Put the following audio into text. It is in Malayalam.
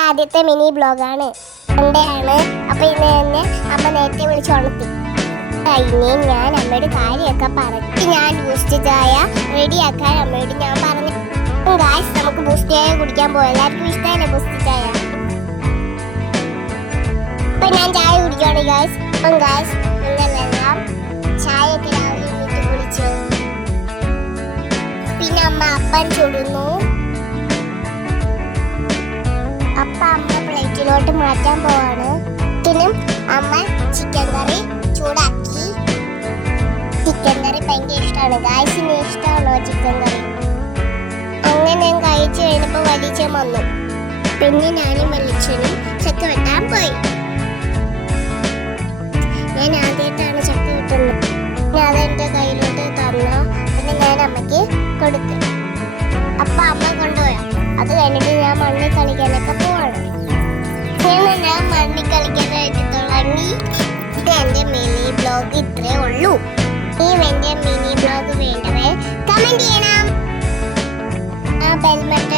ആദ്യത്തെ മിനി ബ്ലോഗാണ് സൺഡേയാണ്. അപ്പോൾ ഇന്ന് തന്നെ അമ്മ നേരത്തെ വിളിച്ചുണർത്തി കഴിഞ്ഞ് ഞാൻ അമ്മയുടെ കാര്യമൊക്കെ പറഞ്ഞ് ഞാൻ ബൂസ്റ്റ് ചായ റെഡിയാക്കാൻ അമ്മയോട് ഞാൻ പറഞ്ഞു. ഗായ്സ്, നമുക്ക് ബൂസ്റ്റ് ചായ കുടിക്കാൻ പോകാം. എല്ലാവർക്കും ഇഷ്ടമല്ലേ ബൂസ്റ്റ് ചായ? അപ്പം ഞാൻ ചായ കുടിക്കുകയാണ് ഗായ്സ്. അപ്പം ഗായ്സ്, നിങ്ങളെല്ലാം ചായയൊക്കെ രാവിലെ എണീറ്റ് കുടിച്ചു. പിന്നെ അമ്മ അപ്പം ചുടുന്നു. അപ്പം അമ്മ പ്ലേറ്റിലോട്ട് മാറ്റാൻ പോവാണ്. പിന്നെ അമ്മ ചിക്കൻ കറി ചൂടാക്കി. ചിക്കൻ കറി ഭയങ്കര ഇഷ്ടമാണ് ഗായ്സിന്. ഇഷ്ടമാണോ ചിക്കൻ കറി? അങ്ങനെ ഞാൻ കഴിച്ചു കഴിഞ്ഞപ്പോൾ വലിച്ചൻ വന്നു. പിന്നെ ഞാനും വലിച്ചനും ചക്ക വെട്ടാൻ പോയി. ഞാൻ ആദ്യമായിട്ടാണ് ചക്ക വെട്ടുന്നത്. പിന്നെ അതെൻ്റെ കയ്യിലോട്ട് തന്നു. പിന്നെ ഞാൻ അമ്മയ്ക്ക് കൊടുത്തു. അപ്പം അമ്മ കൊണ്ടുപോയാ. അത് കഴിഞ്ഞിട്ട് ഞാൻ മണ്ണിൽ കളിക്കാനൊക്കെ പോവാണ്. ഞാൻ മണ്ണിൽ കളിക്കാനായിട്ട് തുടങ്ങി. ഇത് എൻ്റെ മിനി ബ്ലോഗ് ഇത്രേ ഉള്ളൂ. ഈ എൻ്റെ മിനി ബ്ലോഗ് വേണ്ടവർ കമന്റ് ചെയ്യണം. ആ ബെൽ ബട്ടൺ